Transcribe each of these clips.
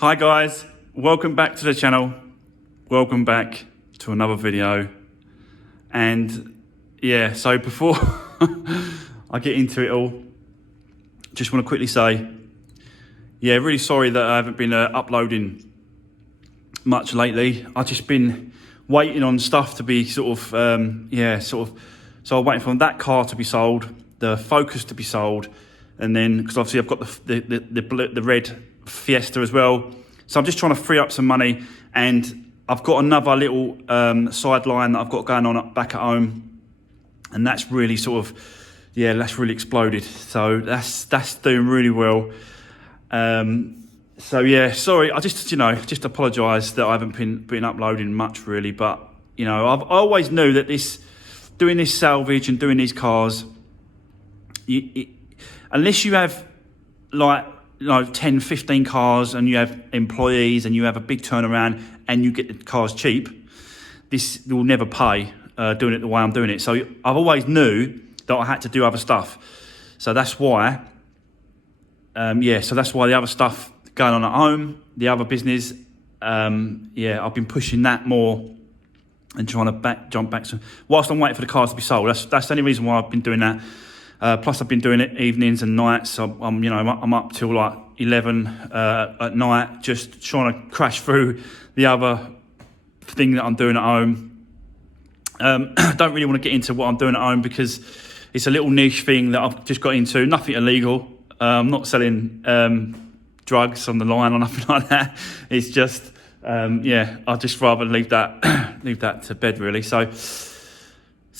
Hi guys, welcome back to the channel. Welcome back to another video. And yeah, so before I get into it all, just want to quickly say, yeah, really sorry that I haven't been uploading much lately. I've just been waiting on stuff to be so I'm waiting for that car to be sold, the Focus to be sold, and then, because obviously I've got the red Fiesta as well. So I'm just trying to free up some money, and I've got another little sideline that I've got going on back at home, and that's really that's really exploded. So that's doing really well. So yeah, sorry, I just apologise that I haven't been uploading much really, but I always knew that doing this salvage and doing these cars, unless you have 10, 15 cars and you have employees and you have a big turnaround and you get the cars cheap, this will never pay doing it the way I'm doing it. So I've always knew that I had to do other stuff. So that's why, the other stuff going on at home, the other business, I've been pushing that more and trying to jump back. So whilst I'm waiting for the cars to be sold, that's the only reason why I've been doing that. Plus, I've been doing it evenings and nights. So I'm up till like 11 at night, just trying to crash through the other thing that I'm doing at home. I don't really want to get into what I'm doing at home because it's a little niche thing that I've just got into. Nothing illegal. I'm not selling drugs on the line or nothing like that. It's just, I'd just rather leave that to bed really. So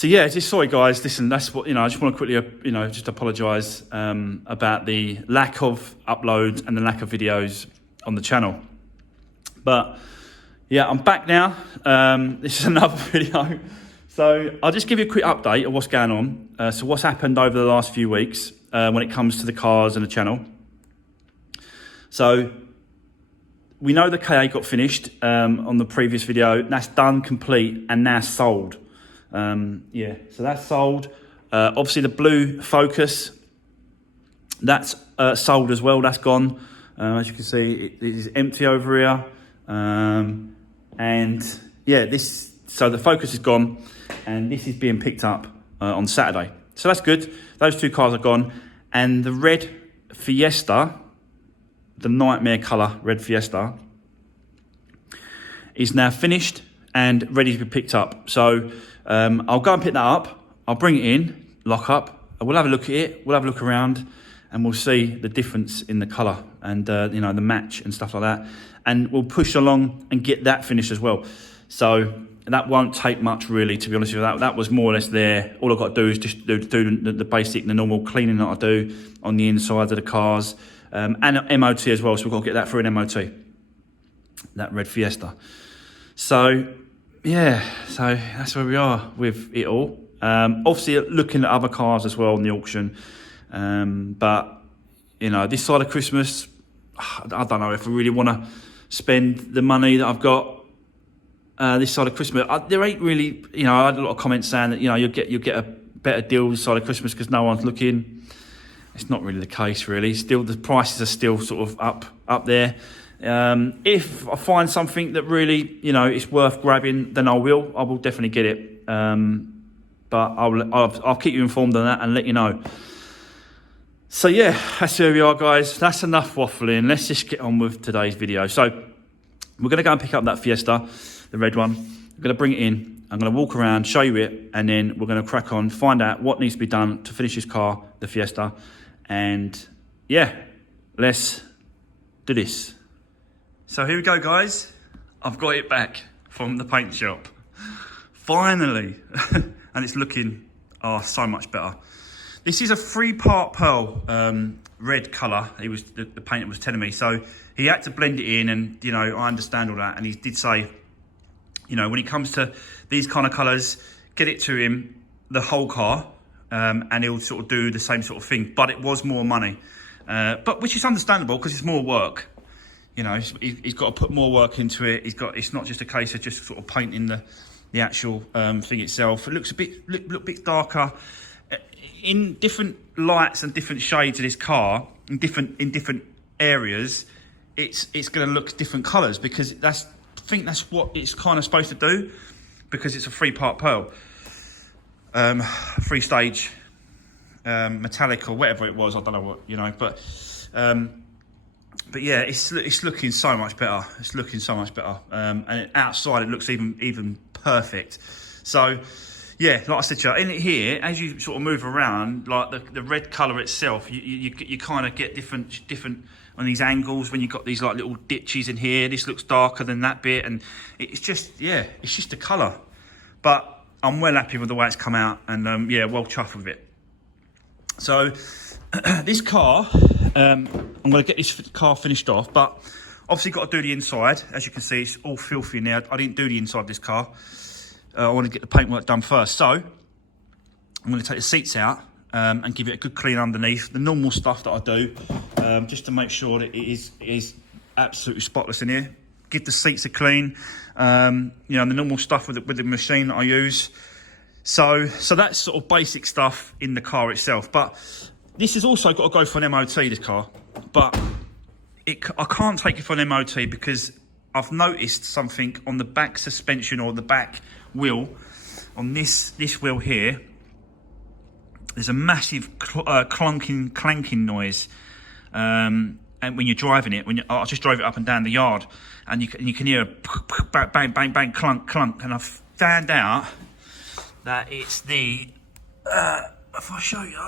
yeah, just sorry guys, listen, that's what, I just want to quickly, just apologise about the lack of uploads and the lack of videos on the channel. But yeah, I'm back now. This is another video. So I'll just give you a quick update of what's going on. So what's happened over the last few weeks when it comes to the cars and the channel. So we know the KA got finished on the previous video. That's done, complete, and now sold. So that's sold. Obviously the blue Focus, that's sold as well. That's gone. As you can see, it is empty over here. So the Focus is gone, and this is being picked up on Saturday. So that's good. Those two cars are gone, and the red Fiesta, the nightmare colour red Fiesta, is now finished and ready to be picked up. So I'll go and pick that up. I'll bring it in, lock up. We'll have a look at it. We'll have a look around, and we'll see the difference in the colour and the match and stuff like that. And we'll push along and get that finished as well. So that won't take much really, to be honest with you. That was more or less there. All I've got to do is just do the basic, the normal cleaning that I do on the inside of the cars, and MOT as well. So we've got to get that through an MOT, that red Fiesta. So yeah, so that's where we are with it all. Obviously looking at other cars as well in the auction. But this side of Christmas, I don't know if I really want to spend the money that I've got this side of Christmas. There ain't really, I had a lot of comments saying that, you'll get a better deal this side of Christmas because no one's looking. It's not really the case really. Still, the prices are still sort of up there. If I find something that really, is worth grabbing, then I will definitely get it. But I'll keep you informed on that and let you know. So yeah, that's where we are, guys. That's enough waffling. Let's just get on with today's video. So we're going to go and pick up that Fiesta, the red one. I'm going to bring it in. I'm going to walk around, show you it, and then we're going to crack on, find out what needs to be done to finish this car, the Fiesta. And yeah, let's do this. So here we go, guys. I've got it back from the paint shop. Finally. And it's looking so much better. This is a 3-part pearl red colour. The painter was telling me. So he had to blend it in, and I understand all that. And he did say, when it comes to these kind of colours, get it to him, the whole car, and he'll sort of do the same sort of thing. But it was more money, but which is understandable because it's more work. He's got to put more work into it. It's not just a case of just sort of painting the actual thing itself. It looks a bit darker in different lights and different shades of this car, in different areas. it's going to look different colours, because I think that's what it's kind of supposed to do, because it's a 3-part pearl, 3-stage metallic or whatever it was. I don't know what, you know, but yeah, it's looking so much better. It's looking so much better, and outside it looks even perfect. So yeah, like I said to you, in here, as you sort of move around, like the red colour itself, you kind of get different on these angles when you've got these like little ditches in here. This looks darker than that bit, and it's just, yeah, it's just a colour. But I'm well happy with the way it's come out, and yeah, well chuffed with it. So this car, I'm going to get this car finished off, but obviously got to do the inside. As you can see, it's all filthy in there. I didn't do the inside of this car. I want to get the paintwork done first. So I'm going to take the seats out and give it a good clean underneath. The normal stuff that I do, just to make sure that it is absolutely spotless in here. Give the seats a clean, you know, the normal stuff with the machine that I use. So that's sort of basic stuff in the car itself. But this has also got to go for an MOT, this car. But I can't take it for an MOT because I've noticed something on the back suspension or the back wheel, on this wheel here. There's a massive clanking noise, and when you're driving it, I just drove it up and down the yard, and you can hear a bang, bang, bang, bang, clunk, clunk, and I've found out that it's the. If I show you,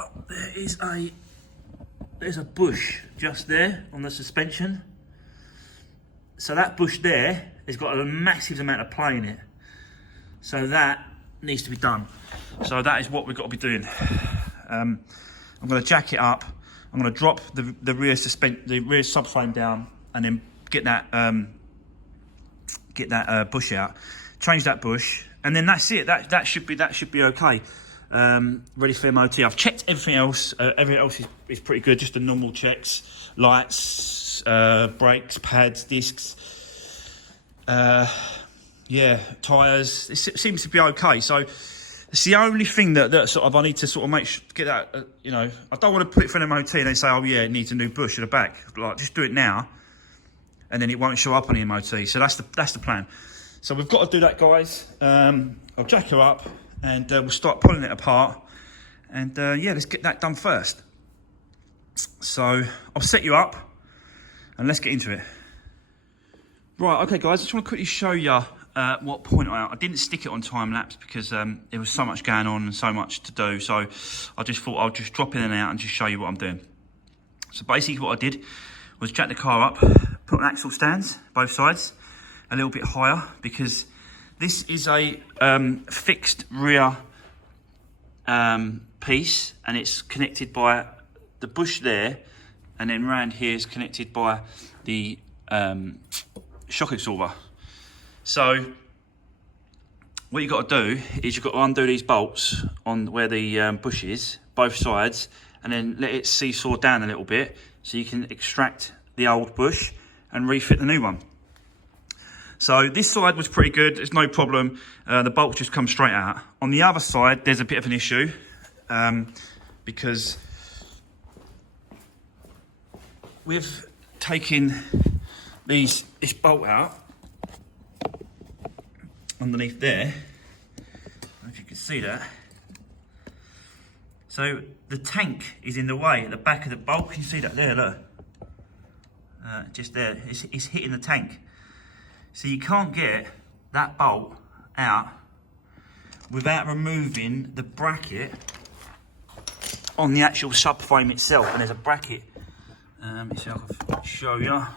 there's a bush just there on the suspension. So that bush there has got a massive amount of play in it. So that needs to be done. So that is what we've got to be doing. I'm going to jack it up. I'm going to drop the rear subframe down, and then get that bush out, change that bush, and then that's it. That should be okay. Ready for MOT. I've checked everything else. Everything else is pretty good. Just the normal checks: lights, brakes, pads, discs. Yeah, tyres. It seems to be okay. So it's the only thing that sort of I need to sort of get that. You know, I don't want to put it for an MOT and then say, oh yeah, it needs a new bush at the back. Like, just do it now, and then it won't show up on the MOT. So that's the plan. So we've got to do that, guys. I'll jack her up, and we'll start pulling it apart. And yeah, let's get that done first. So I'll set you up, and let's get into it. Right, okay, guys. I just want to quickly show you what point I didn't stick it on time lapse because there was so much going on and so much to do. So I just thought I'll just drop in and out and just show you what I'm doing. So basically what I did was jack the car up, put an axle stands, both sides, a little bit higher, because this is a fixed rear piece, and it's connected by the bush there, and then round here is connected by the shock absorber. So what you've got to do is you've got to undo these bolts on where the bush is, both sides, and then let it seesaw down a little bit so you can extract the old bush and refit the new one. So this side was pretty good, there's no problem. The bolts just come straight out. On the other side, there's a bit of an issue because with taking this bolt out underneath there, I don't know if you can see that. So the tank is in the way at the back of the bolt. Can you see that there? Look, just there. It's hitting the tank. So you can't get that bolt out without removing the bracket on the actual subframe itself. And there's a bracket. Let me see if I can show you. I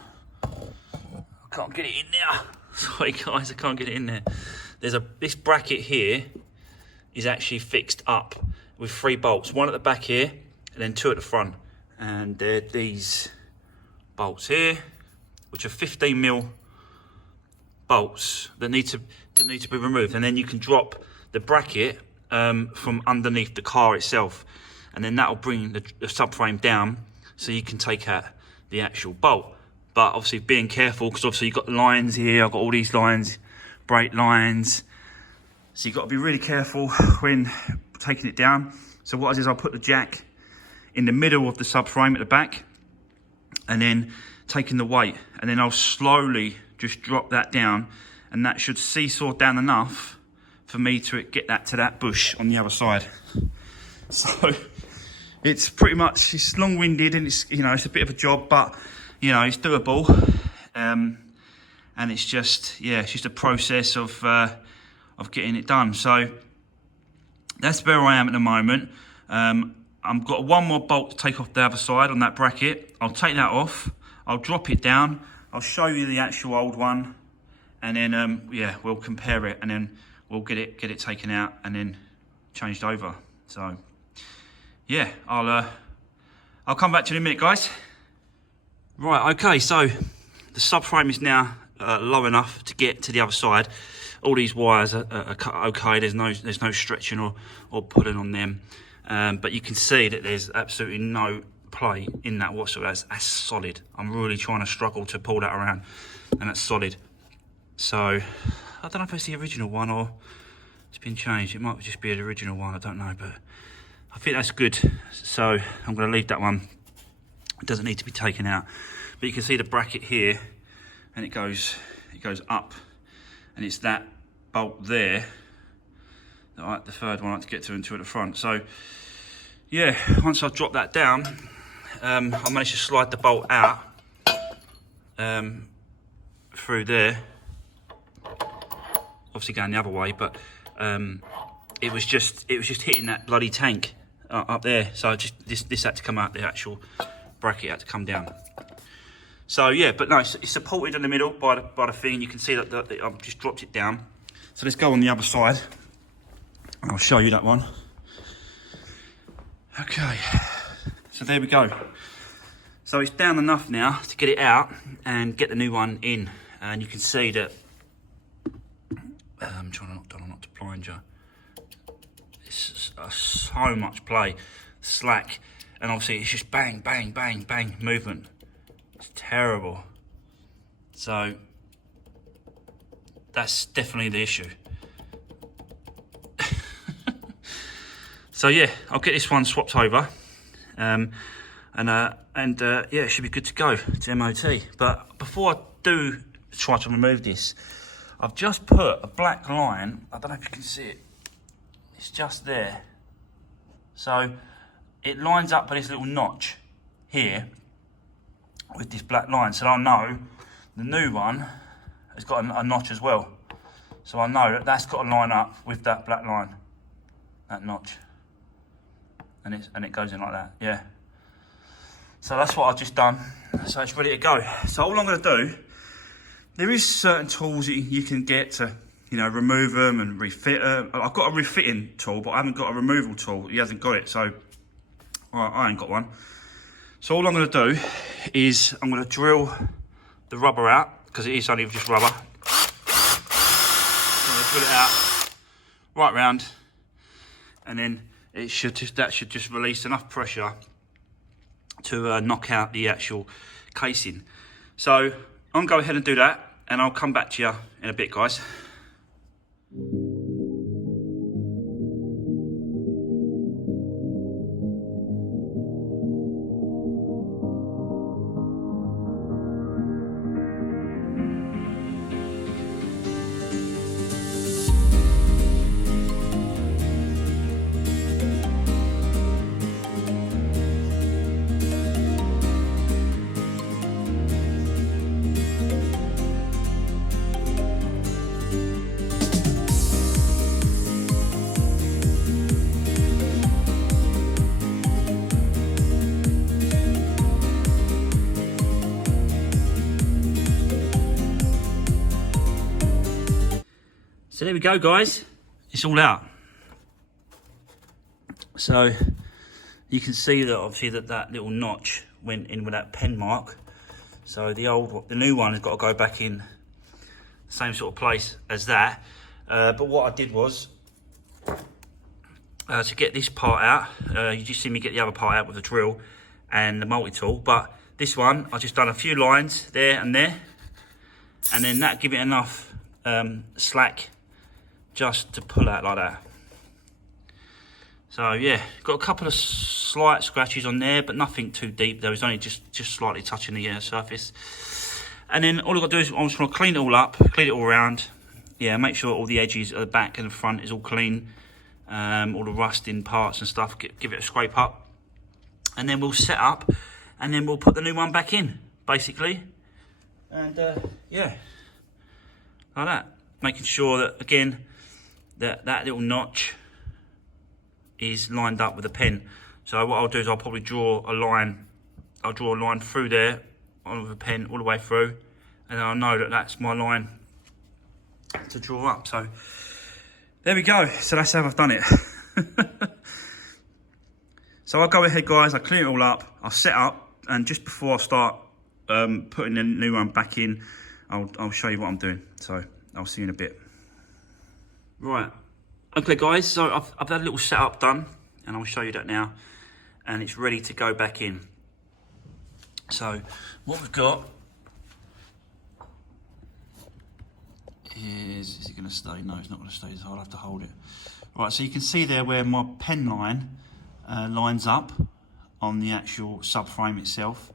can't get it in there. Sorry guys, I can't get it in there. This bracket here is actually fixed up with 3 bolts. One at the back here, and then 2 at the front. And these bolts here, which are 15mm bolts that need to be removed. And then you can drop the bracket from underneath the car itself, and then that'll bring the subframe down, so you can take out the actual bolt. But obviously being careful, because obviously you've got the lines here, I've got all these lines, brake lines. So you've got to be really careful when taking it down. So what I did is I put the jack in the middle of the subframe at the back, and then taking the weight, and then I'll slowly just drop that down, and that should seesaw down enough for me to get that to that bush on the other side. So it's pretty much, it's long-winded, and it's, you know, it's a bit of a job, but you know, it's doable. And it's just, yeah, it's just a process of getting it done. So that's where I am at the moment. I've got one more bolt to take off the other side on that bracket. I'll take that off, I'll drop it down, I'll show you the actual old one, and then yeah, we'll compare it, and then we'll get it taken out and then changed over. So yeah, I'll come back to you in a minute, guys. Right, okay, so the subframe is now low enough to get to the other side. All these wires are okay. There's no stretching or pulling on them, but you can see that there's absolutely no play in that whatsoever. That's solid. I'm really trying to struggle to pull that around, and that's solid. So I don't know if it's the original one or it's been changed. It might just be the original one, I don't know, but I think that's good. So I'm going to leave that one. It doesn't need to be taken out, but you can see the bracket here, and it goes up, and it's that bolt there that the third one I like to get to and two at the front. So yeah, once I've dropped that down, I managed to slide the bolt out through there, obviously going the other way, but it was just hitting that bloody tank up there. So this had to come out, the actual bracket had to come down. So yeah, but no, it's supported in the middle by the thing. You can see that I've just dropped it down. So let's go on the other side, and I'll show you that one. Okay, so there we go. So it's down enough now to get it out and get the new one in. And you can see that, I'm trying not to blind you. It's so much play, slack, and obviously it's just bang, bang, bang, bang movement. It's terrible. So that's definitely the issue. So yeah, I'll get this one swapped over, yeah, it should be good to go to MOT. But before I do try to remove this, I've just put a black line. I don't know if you can see it. It's just there. So it lines up with this little notch here with this black line. So I know the new one has got a notch as well. So I know that that's got to line up with that black line, that notch. And it goes in like that, yeah. So that's what I've just done. So it's ready to go. So all I'm going to do, there is certain tools that you can get to, you know, remove them and refit them. I've got a refitting tool, but I haven't got a removal tool. He hasn't got it, so I ain't got one. So all I'm going to do is I'm going to drill the rubber out, because it is only just rubber. I'm going to drill it out right round, and then that should just release enough pressure to knock out the actual casing. So I'm going to go ahead and do that, and I'll come back to you in a bit, guys. So there we go, guys. It's all out. So you can see that obviously that little notch went in with that pen mark. So the new one has got to go back in the same sort of place as that. But what I did was to get this part out. You just see me get the other part out with the drill and the multi-tool. But this one, I just done a few lines there, and then that give it enough slack just to pull out like that. So yeah, got a couple of slight scratches on there, but nothing too deep. There was only just slightly touching the surface. And then all I've got to do is I just want to clean it all up, clean it all around. Yeah, make sure all the edges at the back and the front is all clean. All the rusting parts and stuff, give it a scrape up. And then we'll set up, and then we'll put the new one back in, basically. And yeah, like that. Making sure that, again, that little notch is lined up with the pen. So what I'll do is I'll probably draw a line. I'll draw a line through there with a pen all the way through, and I'll know that that's my line to draw up. So there we go. So that's how I've done it. So I'll go ahead, guys. I'll clean it all up. I'll set up, and just before I start putting the new one back in, I'll show you what I'm doing. So I'll see you in a bit. Right. Okay, guys. So I've had a little setup done, and I'll show you that now. And it's ready to go back in. So what we've got is it going to stay? No, it's not going to stay, so I'll have to hold it. Right, so you can see there where my pen line lines up on the actual subframe itself,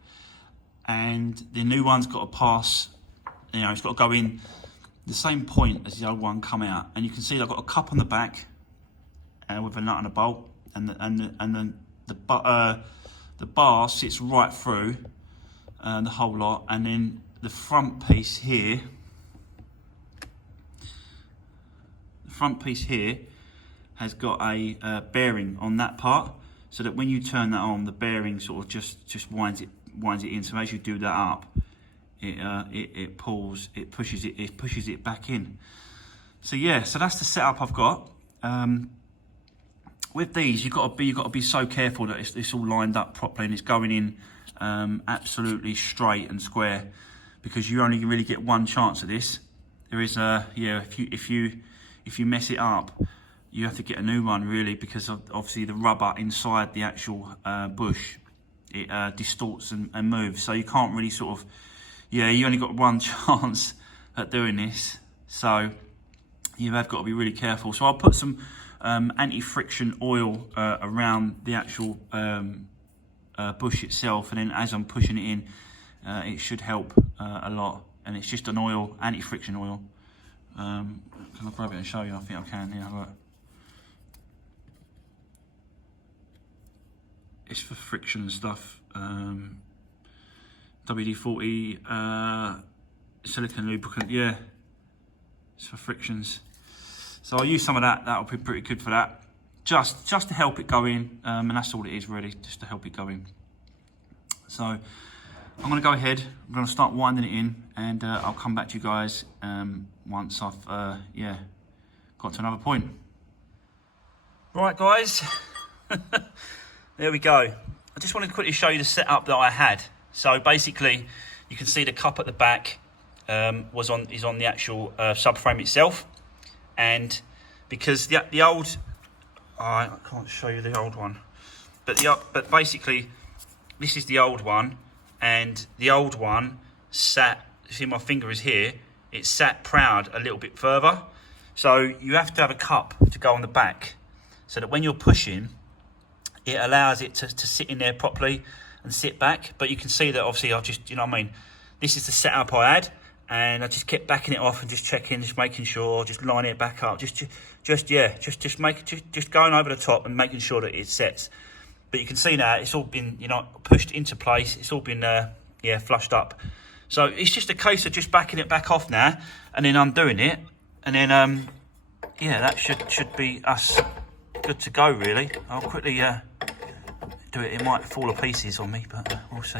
and the new one's got to pass, you know, it's got to go in the same point as the old one come out. And you can see I've got a cup on the back with a nut and a bolt, and the bar sits right through the whole lot, and then the front piece here, has got a bearing on that part, so that when you turn that on, the bearing sort of just winds it in. So as you do that up, it pushes it back in. So yeah, so that's the setup I've got. With these, you've got to be so careful that it's all lined up properly and it's going in absolutely straight and square, because you only really get one chance at this. There is if you mess it up, you have to get a new one, really, because obviously the rubber inside the actual bush, it distorts and moves, so you can't really sort of, you only got one chance at doing this, so you have got to be really careful. So I'll put some anti-friction oil around the actual bush itself, and then as I'm pushing it in, it should help a lot. And it's just an oil, anti-friction oil. Can I grab it and show you? I think I can. Yeah, look. It's for friction and stuff. WD-40 silicone lubricant. Yeah, it's for frictions. So I'll use some of that. That'll be pretty good for that. Just to help it go in, and that's all it is, really, just to help it go in. So I'm going to go ahead. I'm going to start winding it in, and I'll come back to you guys once I've got to another point. Right, guys. There we go. I just wanted to quickly show you the setup that I had. So basically, you can see the cup at the back is on the actual subframe itself, and because the old, I can't show you the old one, but basically this is the old one, and the old one sat. See, my finger is here. It sat proud a little bit further, so you have to have a cup to go on the back, so that when you're pushing, it allows it to sit in there properly and sit back. But you can see that obviously I've just, you know what I mean, this is the setup I had, and I just kept backing it off and just checking, just making sure, just lining it back up, just going over the top and making sure that it sets. But you can see now it's all been, you know, pushed into place. It's all been flushed up. So it's just a case of just backing it back off now, and then undoing it, and then that should be us good to go, really. I'll quickly do it. It might fall to pieces on me, but we'll see.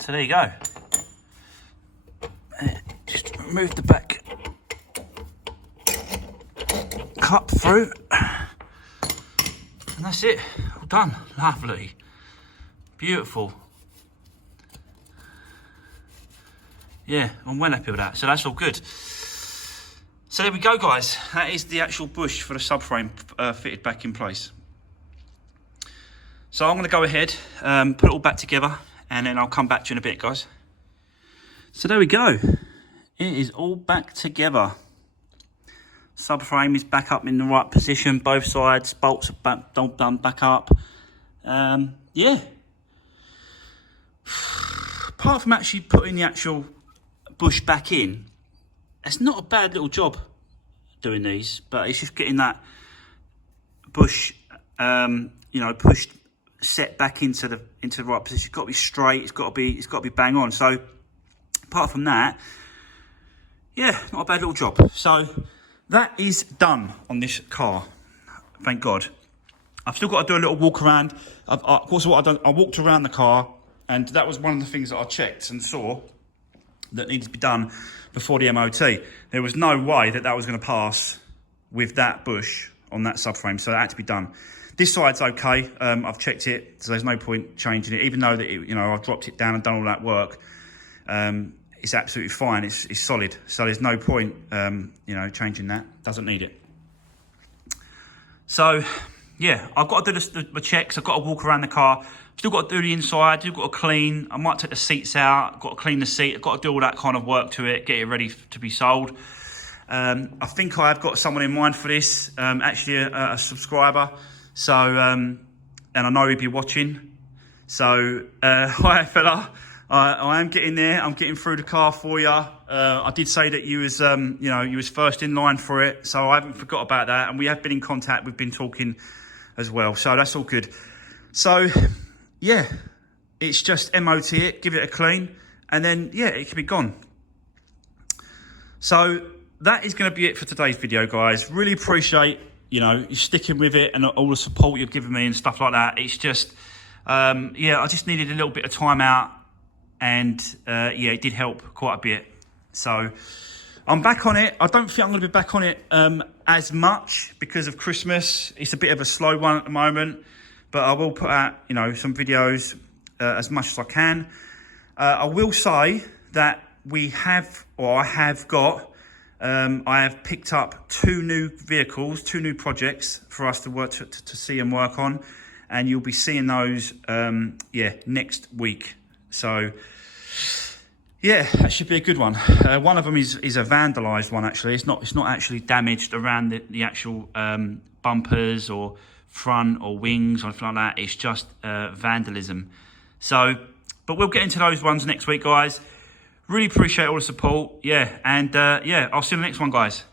So there you go. Just remove the back cup through, and that's it. All done. Lovely. Beautiful. Yeah, I'm well happy with that. So that's all good. So there we go, guys. That is the actual bush for the subframe fitted back in place. So I'm going to go ahead, put it all back together, and then I'll come back to you in a bit, guys. So there we go. It is all back together. Subframe is back up in the right position, both sides. Bolts are done back up. Yeah. Apart from actually putting the actual bush back in, it's not a bad little job doing these, but it's just getting that bush, you know, pushed, set back into the right position. It's got to be straight. It's got to be bang on. So apart from that, yeah, not a bad little job. So that is done on this car. Thank God. I've still got to do a little walk around. Of course, what I've done, I walked around the car, and that was one of the things that I checked and saw that needed to be done before the MOT. There was no way that that was going to pass with that bush on that subframe, so that had to be done. This side's okay. I've checked it, so there's no point changing it, even though that you know, I've dropped it down and done all that work. It's absolutely fine. It's solid, so there's no point, you know, changing that. Doesn't need it. So yeah, I've got to do the checks. I've got to walk around the car. Still got to do the inside. Still got to clean. I might take the seats out. I've got to clean the seat. I've got to do all that kind of work to it. Get it ready to be sold. I think I've got someone in mind for this. Actually, a subscriber. So, and I know he'll be watching. So, hi fella. I am getting there. I'm getting through the car for you. I did say that you was, you know, you was first in line for it. So I haven't forgot about that. And we have been in contact. We've been talking as well. So that's all good. So yeah, it's just MOT it, give it a clean, and then yeah, it can be gone. So that is going to be it for today's video, guys. Really appreciate, you know, you sticking with it and all the support you've given me and stuff like that. It's just, yeah, I just needed a little bit of time out, and yeah, it did help quite a bit. So I'm back on it. I don't think I'm going to be back on it as much because of Christmas. It's a bit of a slow one at the moment, but I will put out, you know, some videos as much as I can. I will say that we have, or I have got, I have picked up 2 new vehicles, 2 new projects for us to work to see and work on, and you'll be seeing those, yeah, next week. So yeah, that should be a good one. One of them is a vandalised one. Actually, it's not actually damaged around the actual bumpers or front or wings or anything like that. It's just vandalism. So, but we'll get into those ones next week, guys. Really appreciate all the support. Yeah, and yeah, I'll see you in the next one, guys.